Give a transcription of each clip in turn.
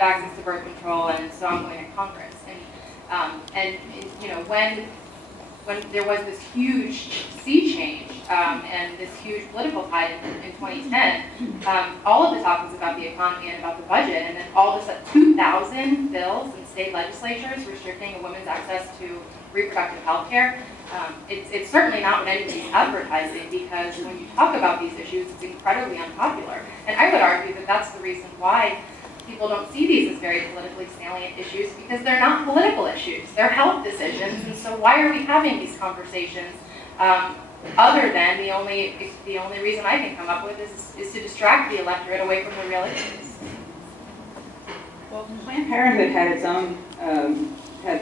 access to birth control, and so I'm going to Congress. And you know, when there was this huge sea change and this huge political tide in 2010, all of the talk was about the economy and about the budget, and then all of a sudden 2,000 bills in state legislatures restricting a woman's access to reproductive health care. It's certainly not what anybody's advertising, because when you talk about these issues, it's incredibly unpopular. And I would argue that that's the reason why people don't see these as very politically salient issues, because they're not political issues. They're health decisions, and so why are we having these conversations other than the only reason I can come up with is to distract the electorate away from the real issues? Well, Planned Parenthood had its own,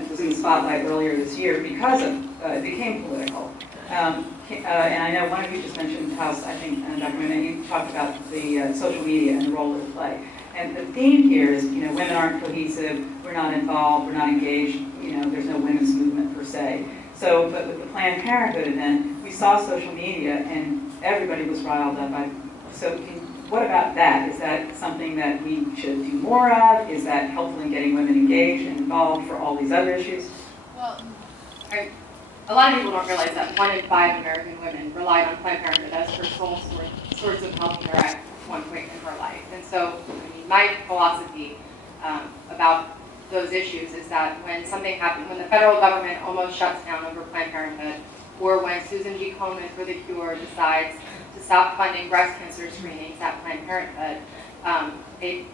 was in the spotlight earlier this year because it became political. And I know one of you just mentioned how, I think, Dr. Moon, you talked about the social media and the role it would play. And the theme here is, you know, women aren't cohesive, we're not involved, we're not engaged, you know, there's no women's movement per se. So, but with the Planned Parenthood event, we saw social media and everybody was riled up. So what about that? Is that something that we should do more of? Is that helpful in getting women engaged and involved for all these other issues? Well, a lot of people don't realize that 1 in 5 American women relied on Planned Parenthood as her sole source of health care at one point in her life. And so, I mean, my philosophy about those issues is that when something happens, when the federal government almost shuts down over Planned Parenthood, or when Susan G. Komen for the Cure decides to stop funding breast cancer screenings at Planned Parenthood, and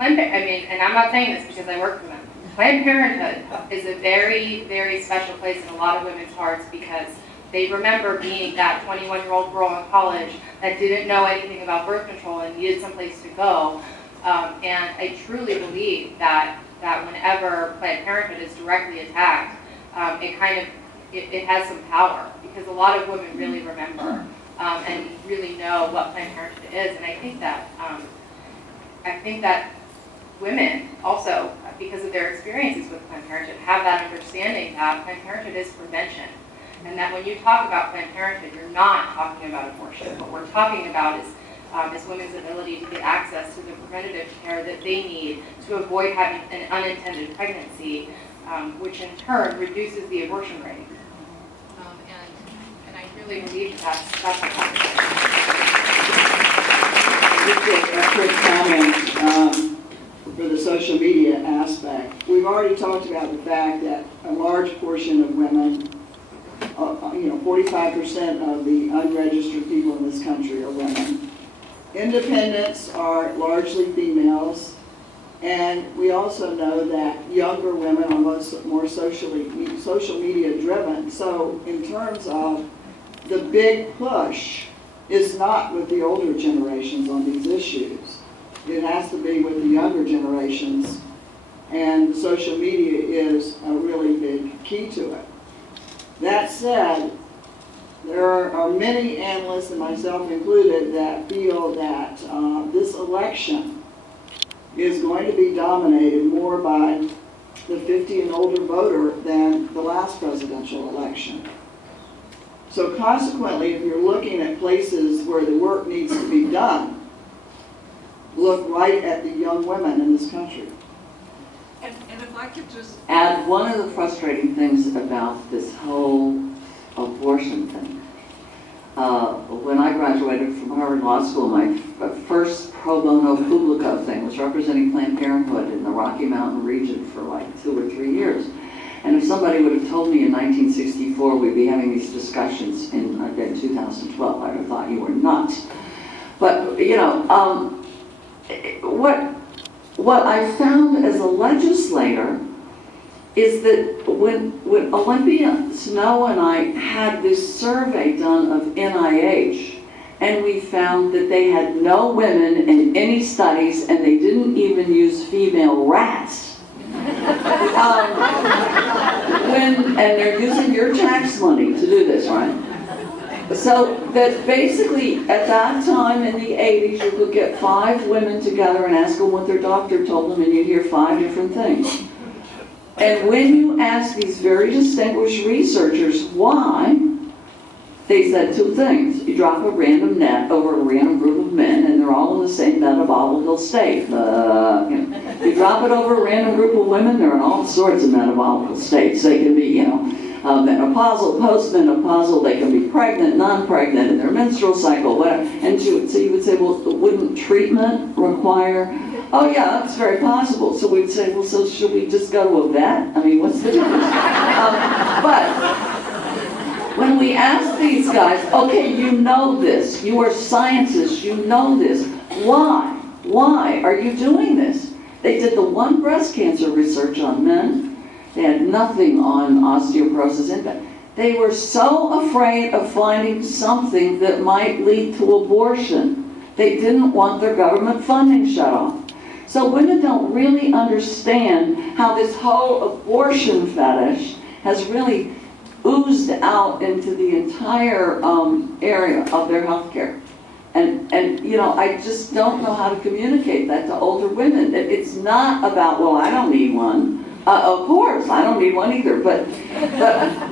I'm not saying this because I work for them, Planned Parenthood is a very, very special place in a lot of women's hearts, because they remember being that 21-year-old girl in college that didn't know anything about birth control and needed someplace to go. And I truly believe that whenever Planned Parenthood is directly attacked, it has some power, because a lot of women really remember and really know what Planned Parenthood is. And I think that women also, because of their experiences with Planned Parenthood, have that understanding that Planned Parenthood is prevention. And that when you talk about Planned Parenthood, you're not talking about abortion. What we're talking about is women's ability to get access to the preventative care that they need to avoid having an unintended pregnancy, which in turn reduces the abortion rate. And I really believe that's the conversation. Just a quick comment for the social media aspect. We've already talked about the fact that a large portion of women, 45% of the unregistered people in this country are women. Independents are largely females, and we also know that younger women are more social media driven. So in terms of the big push is not with the older generations on these issues. It has to be with the younger generations, and social media is a really big key to it. That said, there are many analysts, and myself included, that feel that this election is going to be dominated more by the 50 and older voter than the last presidential election. So consequently, if you're looking at places where the work needs to be done, look right at the young women in this country. And if I could just add, one of the frustrating things about this whole abortion thing, when I graduated from Harvard Law School, my first pro bono publico thing was representing Planned Parenthood in the Rocky Mountain region for like 2 or 3 years. And if somebody would have told me in 1964 we'd be having these discussions in 2012, I would have thought you were nuts. But, you know, what I found as a legislator is that when Olympia Snow and I had this survey done of NIH, and we found that they had no women in any studies, and they didn't even use female rats. And they're using your tax money to do this, right? So that basically at that time in the 80s, you could get 5 women together and ask them what their doctor told them, and you'd hear 5 different things. And when you ask these very distinguished researchers why, they said 2 things. You drop a random net over a random group of men, and they're all in the same metabolical state. drop it over a random group of women, they're in all sorts of menopausal states. They can be, menopausal, postmenopausal, they can be pregnant, non-pregnant, in their menstrual cycle, whatever. And so you would say, well, wouldn't treatment require? Oh yeah, that's very possible. So we'd say, well, so should we just go to a vet? I mean, what's the difference? But when we ask these guys, okay, you know this, you are scientists, you know this, why? Why are you doing this? They did the one breast cancer research on men. They had nothing on osteoporosis in men. They were so afraid of finding something that might lead to abortion. They didn't want their government funding shut off. So women don't really understand how this whole abortion fetish has really oozed out into the entire area of their health care. And I just don't know how to communicate that to older women. It's not about, well, I don't need one. Of course, I don't need one either, but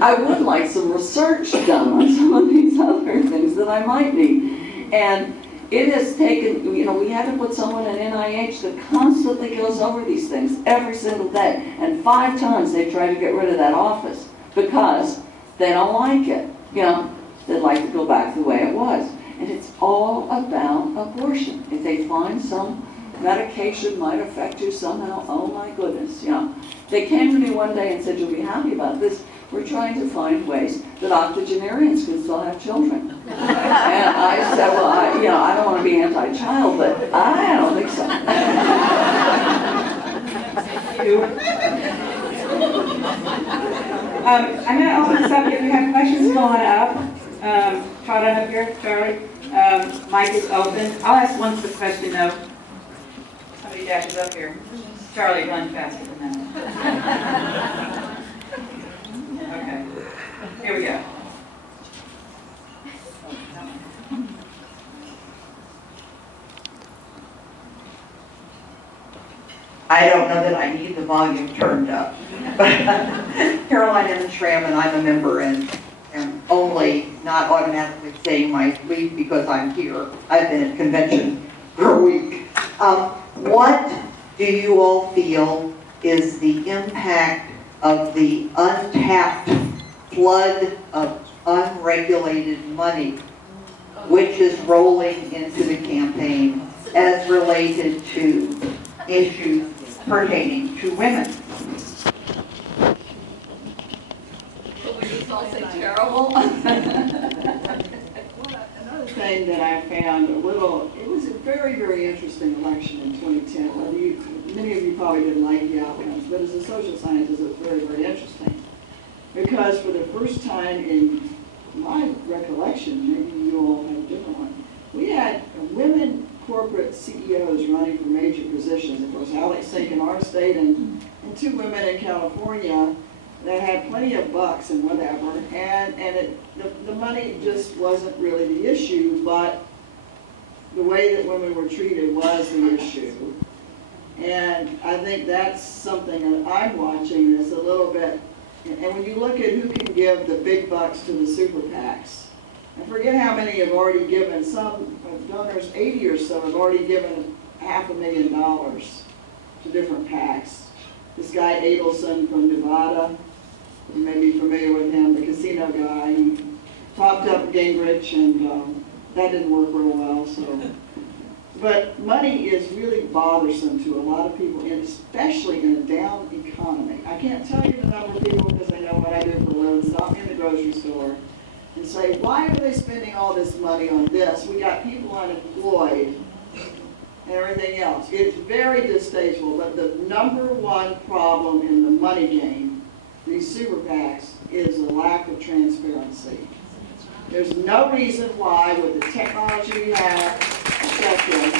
I would like some research done on some of these other things that I might need. And it has taken, we had to put someone in NIH that constantly goes over these things every single day. And 5 times they tried to get rid of that office because they don't like it. They'd like to go back the way it was. And it's all about abortion. If they find some medication might affect you somehow, oh my goodness, They came to me one day and said, you'll be happy about this. We're trying to find ways that octogenarians can still have children. And I said, well, I don't want to be anti-child, but I don't think so. I'm going to open this up. If you have questions, come on up. Trot on up here, Charlie. Mic is open. I'll ask one quick question, though. Somebody dashes up here. Charlie, run faster than that. Okay. Here we go. I don't know that I need the volume turned up. Caroline M. Schramm, and I'm a member and am only not automatically saying my leave because I'm here. I've been at convention for a week. What do you all feel is the impact of the untapped flood of unregulated money which is rolling into the campaign as related to issues pertaining to women? Would you all say terrible? Another thing that I found it was a very, very interesting election in 2010. Many of you probably didn't like the outcomes, but as a social scientist, it was very, very interesting. Because for the first time in my recollection, maybe you all have a different one, we had women corporate CEOs running for major positions. Of course, Alex Sink in our state and 2 women in California that had plenty of bucks and whatever, and the money just wasn't really the issue, but the way that women were treated was the issue. And I think that's something that I'm watching this a little bit. And when you look at who can give the big bucks to the super PACs, I forget how many have already given, some donors, 80 or so, have already given $500,000 to different PACs. This guy Adelson from Nevada, you may be familiar with him, the casino guy, he topped up Gingrich, and that didn't work real well. But money is really bothersome to a lot of people, and especially in a down economy. I can't tell you the number of people, because I know what I do for a living, stop me in the grocery store and say, why are they spending all this money on this? We got people unemployed and everything else. It's very distasteful, but the #1 problem in the money game, these super PACs, is a lack of transparency. There's no reason why, with the technology we have, etc.,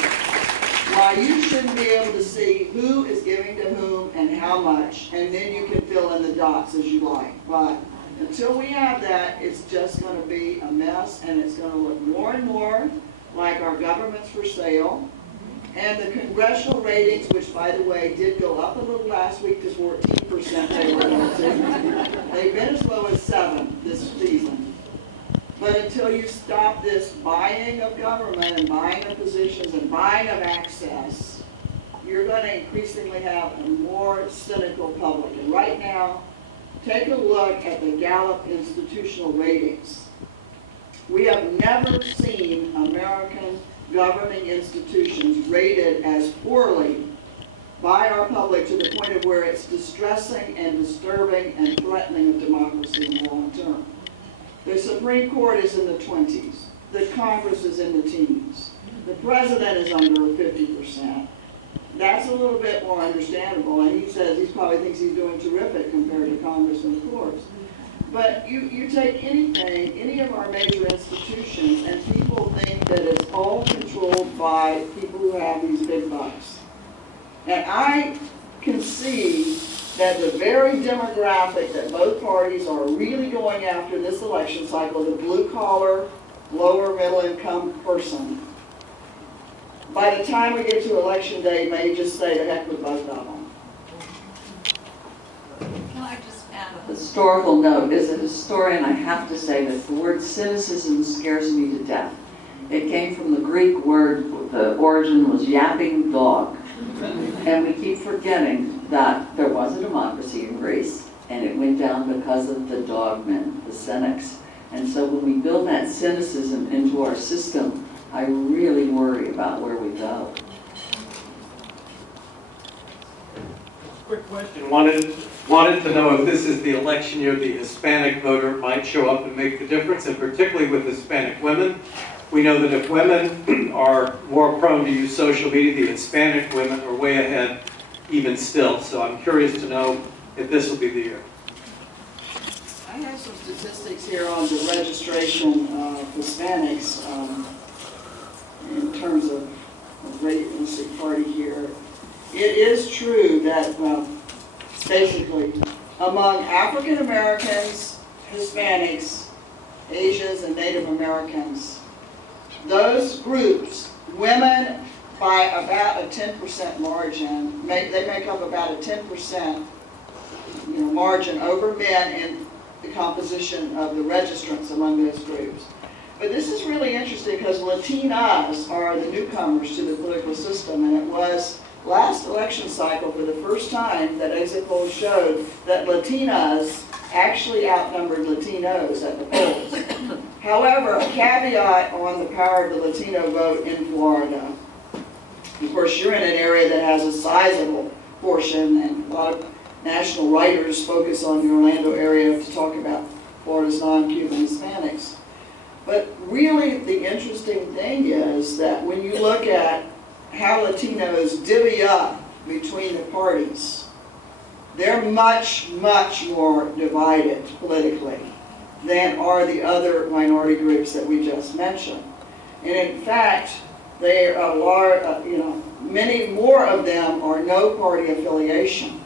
why you shouldn't be able to see who is giving to whom and how much, and then you can fill in the dots as you like. But until we have that, it's just going to be a mess, and it's going to look more and more like our government's for sale. And the congressional ratings, which, by the way, did go up a little last week to 14% they were going to. They've been as low as 7 this season. But until you stop this buying of government and buying of positions and buying of access, you're going to increasingly have a more cynical public. And right now, take a look at the Gallup institutional ratings. We have never seen American governing institutions rated as poorly by our public to the point of where it's distressing and disturbing and threatening of democracy in the long term. The Supreme Court is in the 20s. The Congress is in the teens. The president is under 50%. That's a little bit more understandable, and he says he probably thinks he's doing terrific compared to Congress and the courts. But you take anything, any of our major institutions, and people think that it's all controlled by people who have these big bucks. And I can see that the very demographic that both parties are really going after this election cycle, the blue-collar, lower middle-income person, by the time we get to election day, may just say the heck with both of them. Can I just add a Historical note, as a historian, I have to say that the word cynicism scares me to death. It came from the Greek word, the origin was yapping dog. And we keep forgetting that there was a democracy in Greece, and it went down because of the dogmen, the cynics. And so when we build that cynicism into our system, I really worry about where we go. Quick question. Wanted to know if this is the election year the Hispanic voter might show up and make the difference, and particularly with Hispanic women. We know that if women are more prone to use social media, the Hispanic women are way ahead even still. So I'm curious to know if this will be the year. I have some statistics here on the registration of Hispanics in terms of relevancy party here. It is true that, basically, among African Americans, Hispanics, Asians, and Native Americans, those groups, women by about a 10% margin, they make up about a 10% margin over men in the composition of the registrants among those groups. But this is really interesting because Latinas are the newcomers to the political system, and it was last election cycle for the first time that exit polls showed that Latinas actually outnumbered Latinos at the polls. However, a caveat on the power of the Latino vote in Florida. Of course, you're in an area that has a sizable portion, and a lot of national writers focus on the Orlando area to talk about Florida's non-Cuban Hispanics. But really, the interesting thing is that when you look at how Latinos divvy up between the parties, they're much, much more divided politically than are the other minority groups that we just mentioned. And in fact, they are large, many more of them are no party affiliation.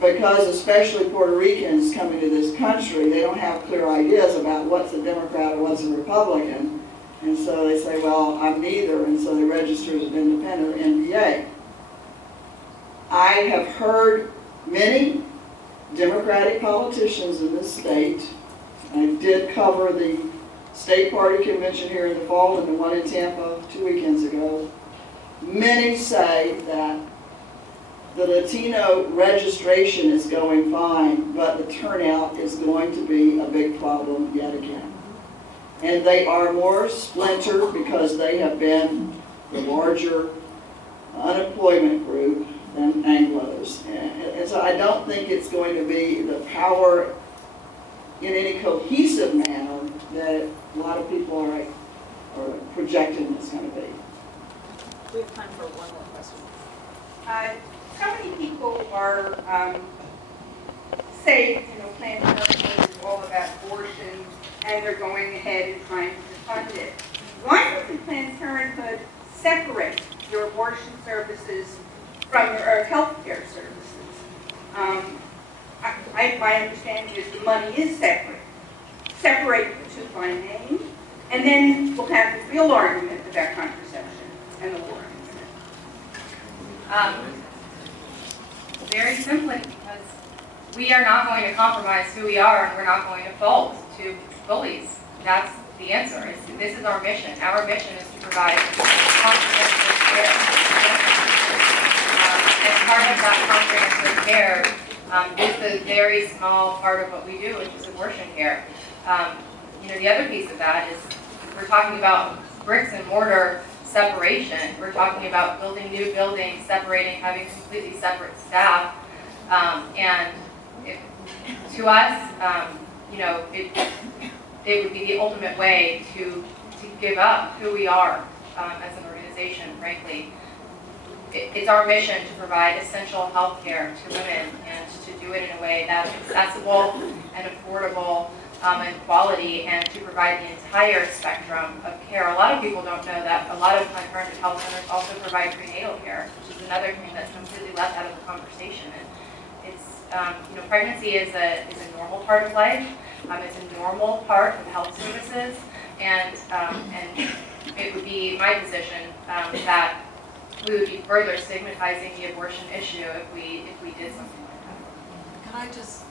Because especially Puerto Ricans coming to this country, they don't have clear ideas about what's a Democrat or what's a Republican. And so they say, well, I'm neither, and so they register as an independent or NPA. I have heard many Democratic politicians in this state. I did cover the state party convention here in the fall and the one in Tampa 2 weekends ago. Many say that the Latino registration is going fine, but the turnout is going to be a big problem yet again. And they are more splintered because they have been the larger unemployment group than Anglos. And so I don't think it's going to be the power in any cohesive manner that a lot of people are projecting it's going to be. We have time for one more question. How many people are say, Planned Parenthood is all about abortion, and they're going ahead and trying to fund it? Why doesn't Planned Parenthood separate your abortion services from your health care services? My understanding is the money is separate. Separate the two by name, and then we'll have the real argument about contraception and the war. Very simply, because we are not going to compromise who we are, and we're not going to fold to bullies. That's the answer. This is our mission. Our mission is to provide comprehensive care. part of that comprehensive care is the very small part of what we do, which is abortion care. The other piece of that is we're talking about bricks and mortar separation. We're talking about building new buildings, separating, having completely separate staff. To us, it would be the ultimate way to give up who we are as an organization, frankly. It's our mission to provide essential health care to women and to do it in a way that's accessible and affordable and quality, and to provide the entire spectrum of care. A lot of people don't know that a lot of Planned Parenthood health centers also provide prenatal care, which is another thing that's completely left out of the conversation. And it's, pregnancy is a normal part of life. It's a normal part of health services, and it would be my position that we would be further stigmatizing the abortion issue if we did something like that. Can I just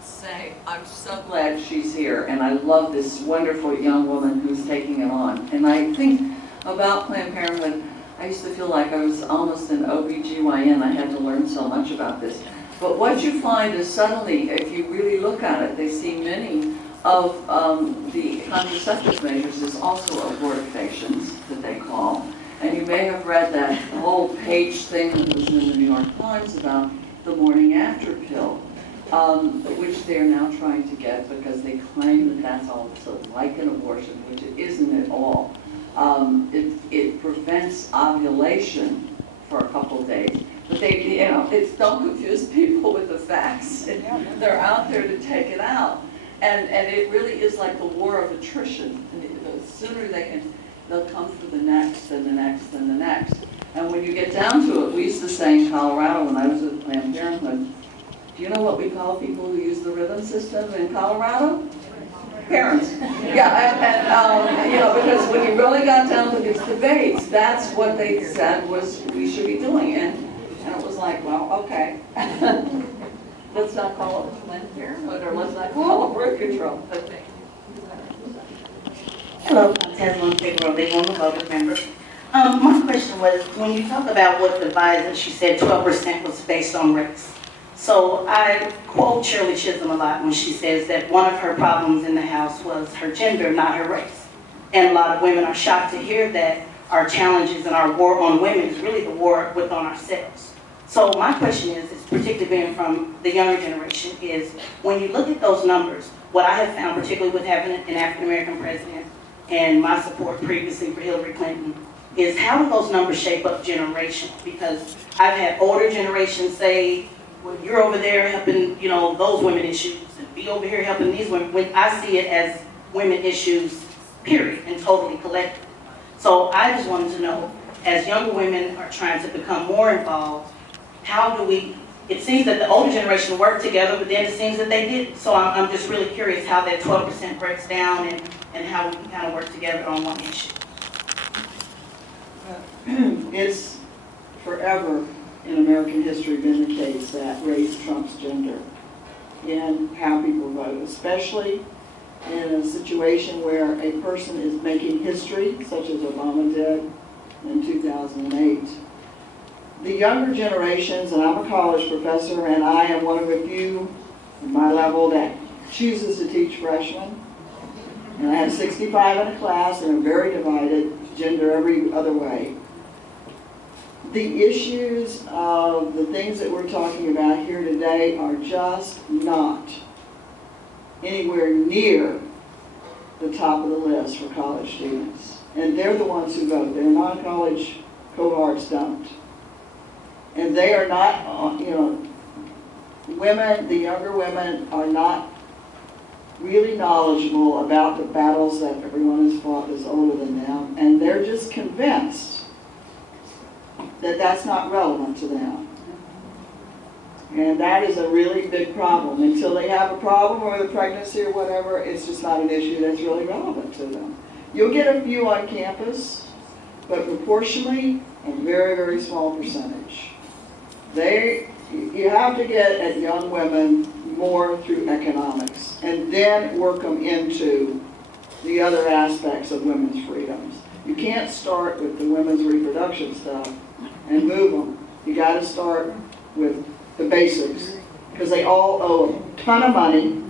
say, I'm so Glad she's here, and I love this wonderful young woman who's taking it on. And I think about Planned Parenthood, I used to feel like I was almost an OBGYN. I had to learn so much about this. But what you find is suddenly, if you really look at it, they see many of the contraceptive measures is also abortifacients, that they call. And you may have read that whole page thing that was in the New York Times about the morning after pill, which they're now trying to get because they claim that that's also like an abortion, which it isn't at all. It prevents ovulation for a couple of days. But they, don't confuse people with the facts. They're out there to take it out. And it really is like a war of attrition. The sooner they'll come for the next and the next and the next. And when you get down to it, we used to say in Colorado when I was at Planned Parenthood, do you know what we call people who use the rhythm system in Colorado? Parents. Yeah, and because when you really got down to these debates, that's what they said was we should be doing. And it was like, well, okay. Let's not call it Planned Parenthood, or let's not call it birth control. Hello, I'm Tasman Figueroa, big woman voter member. My question was, when you talk about what the advisor, she said 12% was based on race. So I quote Shirley Chisholm a lot when she says that one of her problems in the house was her gender, not her race. And a lot of women are shocked to hear that our challenges and our war on women is really the war within ourselves. So my question is particularly being from the younger generation, is when you look at those numbers, what I have found, particularly with having an African-American president and my support previously for Hillary Clinton, is how do those numbers shape up generationally? Because I've had older generations say, well, you're over there helping, those women issues, and be over here helping these women, when I see it as women issues, period, and totally collective. So I just wanted to know, as younger women are trying to become more involved, how do we, it seems that the older generation worked together, but then it seems that they didn't. So I'm just really curious how that 12% breaks down and how we can kind of work together on one issue. It's forever in American history been the case that race trumps gender in how people vote, especially in a situation where a person is making history, such as Obama did in 2008. The younger generations, and I'm a college professor, and I am one of a few at my level that chooses to teach freshmen. And I have 65 in a class, and I'm very divided, gender every other way. The issues of the things that we're talking about here today are just not anywhere near the top of the list for college students. And they're the ones who vote. Their non-college cohorts don't. And they are not, women, the younger women are not really knowledgeable about the battles that everyone has fought that's older than them. And they're just convinced that that's not relevant to them. And that is a really big problem. Until they have a problem with a pregnancy or whatever, it's just not an issue that's really relevant to them. You'll get a few on campus, but proportionally, a very, very small percentage. You have to get at young women more through economics, and then work them into the other aspects of women's freedoms. You can't start with the women's reproduction stuff and move them. You got to start with the basics, because they all owe a ton of money.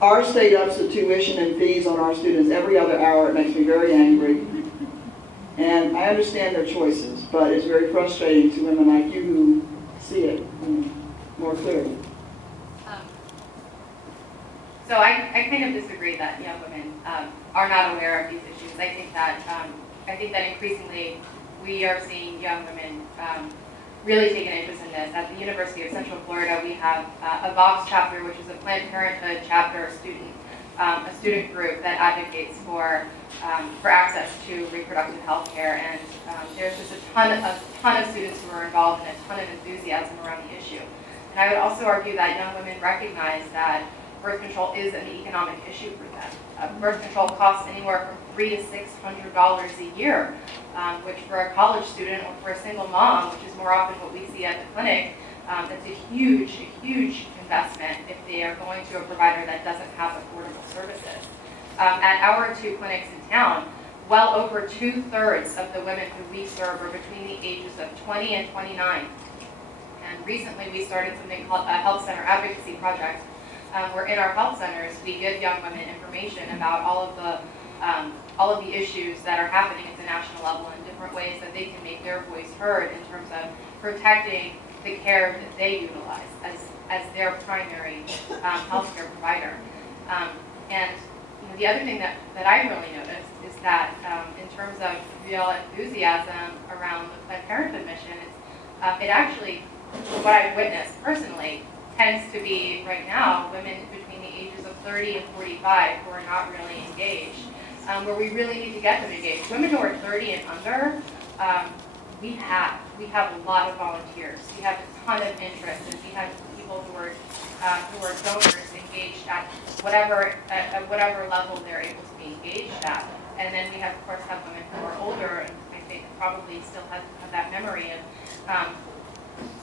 Our state ups the tuition and fees on our students every other hour. It makes me very angry. And I understand their choices, but it's very frustrating to women like you who see it more clearly. So I kind of disagree that young women are not aware of these issues. I think that increasingly we are seeing young women really take an interest in this. At the University of Central Florida, we have a Vox chapter, which is a Planned Parenthood chapter a student group that advocates for access to reproductive health care. And there's just a ton of students who are involved and a ton of enthusiasm around the issue. And I would also argue that young women recognize that birth control is an economic issue for them. Birth control costs anywhere from $300 to $600 a year, which for a college student or for a single mom, which is more often what we see at the clinic, it's a huge investment if they are going to a provider that doesn't have affordable services. At our 2 clinics in town, well over 2/3 of the women who we serve are between the ages of 20 and 29. And recently we started something called a health center advocacy project, where in our health centers we give young women information about all of the issues that are happening at the national level and different ways that they can make their voice heard in terms of protecting the care that they utilize as their primary healthcare provider. And the other thing that I really noticed is that in terms of real enthusiasm around the Planned Parenthood mission, it actually, what I've witnessed personally, tends to be right now women between the ages of 30 and 45 who are not really engaged, where we really need to get them engaged. Women who are 30 and under, we have a lot of volunteers. We have a ton of interest, and we have people who are donors engaged at whatever level they're able to be engaged at. And then we have, of course, have women who are older, and I think probably still have that memory of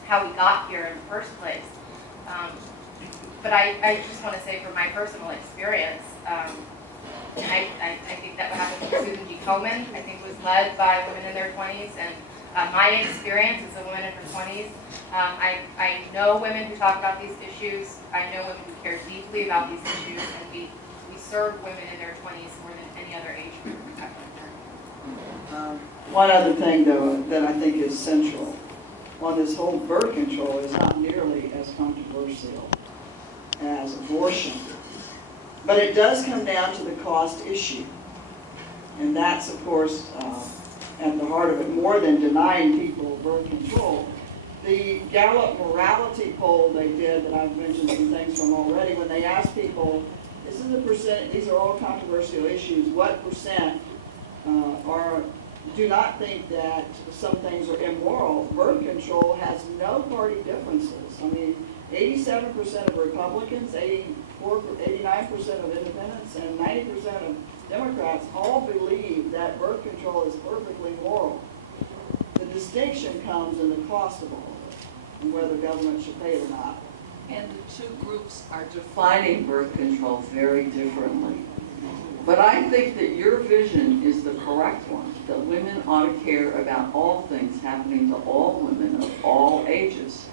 how we got here in the first place. But I just want to say from my personal experience, and I think that what happened with Susan G. Komen, I think was led by women in their 20s, and my experience as a woman in her 20s, I know women who talk about these issues, I know women who care deeply about these issues, and we serve women in their 20s more than any other age group. One other thing, though, that I think is central on this whole birth control is not nearly as controversial as abortion. But it does come down to the cost issue. And that's, of course, at the heart of it, more than denying people birth control. The Gallup morality poll they did, that I've mentioned some things from already, when they asked people, this is the percent, these are all controversial issues, what percent do not think that some things are immoral? Birth control has no party differences. I mean, 87% of Republicans, 89% of independents, and 90% of Democrats all believe that birth control is perfectly moral. The distinction comes in the cost of all of it, and whether government should pay it or not. And the 2 groups are defining birth control very differently. But I think that your vision is the correct one, that women ought to care about all things happening to all women of all ages.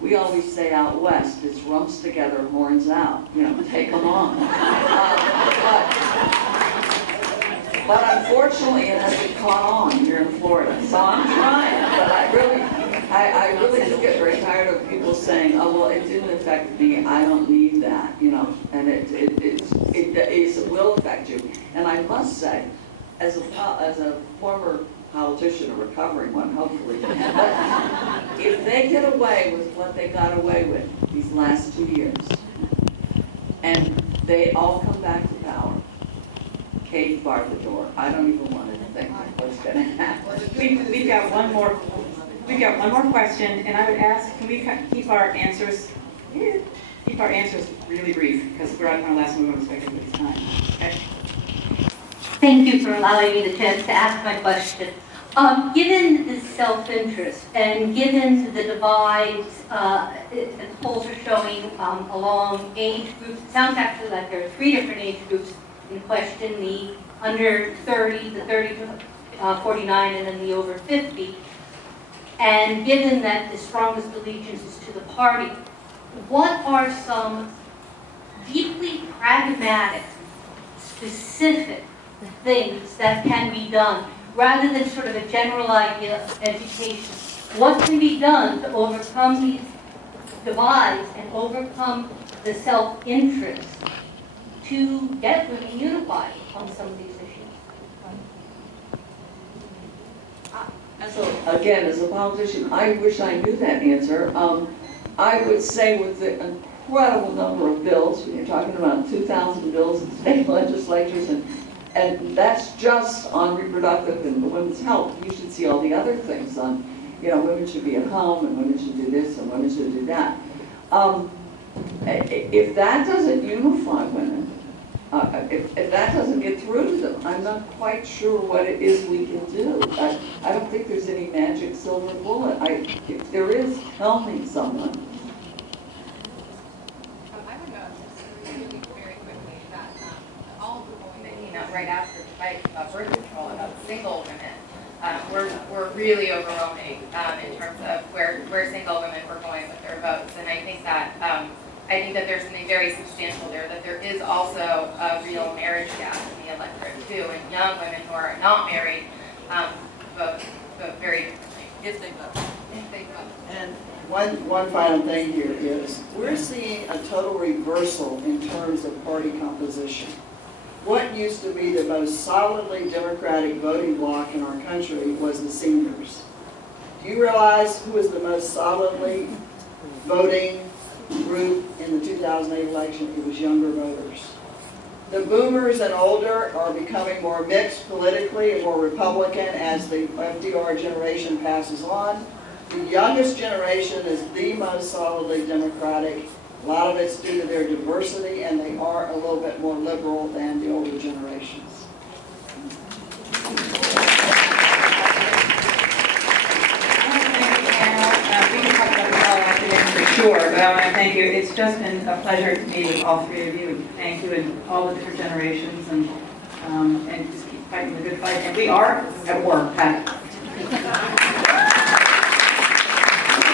We always say out west, it's rumps together, horns out, take them on. But unfortunately, it hasn't caught on here in Florida. So I'm trying, but I really do get very tired of people saying, oh, well, it didn't affect me, I don't need that, and it will affect you. And I must say, as a former politician, a recovering one, hopefully, but if they get away with what they got away with these last 2 years, and they all come back to power, Kate barred the door. I don't even want to think what's going to happen. We've got one more question, and I would ask, can we keep our answers really brief, because we're on our last one, we're expecting this time. Okay? Thank you for allowing me the chance to ask my question. Given the self-interest and given the divides the polls are showing along age groups, it sounds actually like there are 3 different age groups in question, the under 30, the 30 to 49, and then the over 50. and given that the strongest allegiance is to the party, what are some deeply pragmatic, specific things that can be done, rather than sort of a general idea of education? What can be done to overcome these divides and overcome the self-interest to get women unified on some of these issues? So again, as a politician, I wish I knew that answer. I would say with the incredible number of bills, when you're talking about 2,000 bills in state legislatures, and that's just on reproductive and women's health. You should see all the other things on, women should be at home, and women should do this, and women should do that. If that doesn't unify women, if that doesn't get through to them, I'm not quite sure what it is we can do. I don't think there's any magic silver bullet. If there is, tell me someone. I would note just really very quickly that all of the polling that came out right after the fight about birth control, about single women, were really overwhelming in terms of where single women were going with their votes. And I think that there's something very substantial there, that there is also a real marriage gap in the electorate too, and young women who are not married vote very differently. If they vote. If they vote. And one final thing here is, we're seeing a total reversal in terms of party composition. What used to be the most solidly Democratic voting bloc in our country was the seniors. Do you realize who was the most solidly voting group in the 2008 election? It was younger voters. The boomers and older are becoming more mixed politically and more Republican as the FDR generation passes on. The youngest generation is the most solidly Democratic. A lot of it's due to their diversity, and they are a little bit more liberal than the older generations. Sure, but I want to thank you. It's just been a pleasure to meet with all three of you. Thank you, and all the different generations, and just keep fighting the good fight. And we are at work, Pat.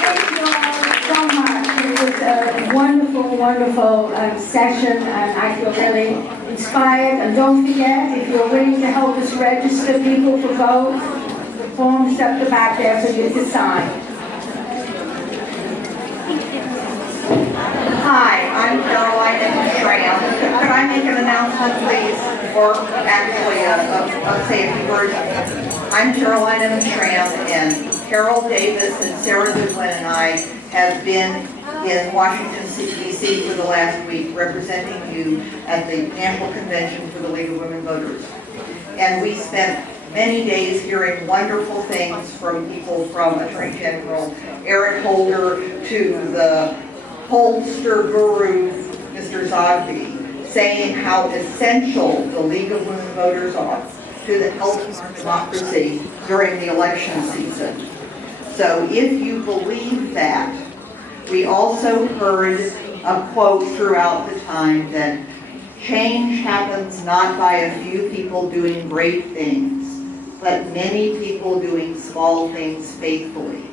Thank you all so much. It was a wonderful, wonderful session, and I feel really inspired. And don't forget, if you're willing to help us register people for vote, the form's up the back there for you to sign. Hi, I'm Caroline Schramm. Could I make an announcement, please? Or actually, I'll say a few words. I'm Caroline Schramm, and Carol Davis and Sarah Goodwin and I have been in Washington, D.C. for the last week, representing you at the National Convention for the League of Women Voters. And we spent many days hearing wonderful things from people, from Attorney General Eric Holder to the pollster guru, Mr. Zogby, saying how essential the League of Women Voters are to the health of our democracy during the election season. So if you believe that, we also heard a quote throughout the time that change happens not by a few people doing great things, but many people doing small things faithfully.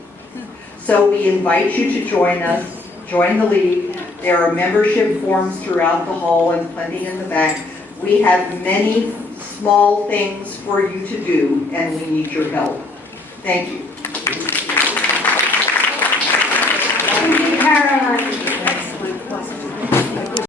So we invite you to join us. Join the League. There are membership forms throughout the hall and plenty in the back. We have many small things for you to do, and we need your help. Thank you.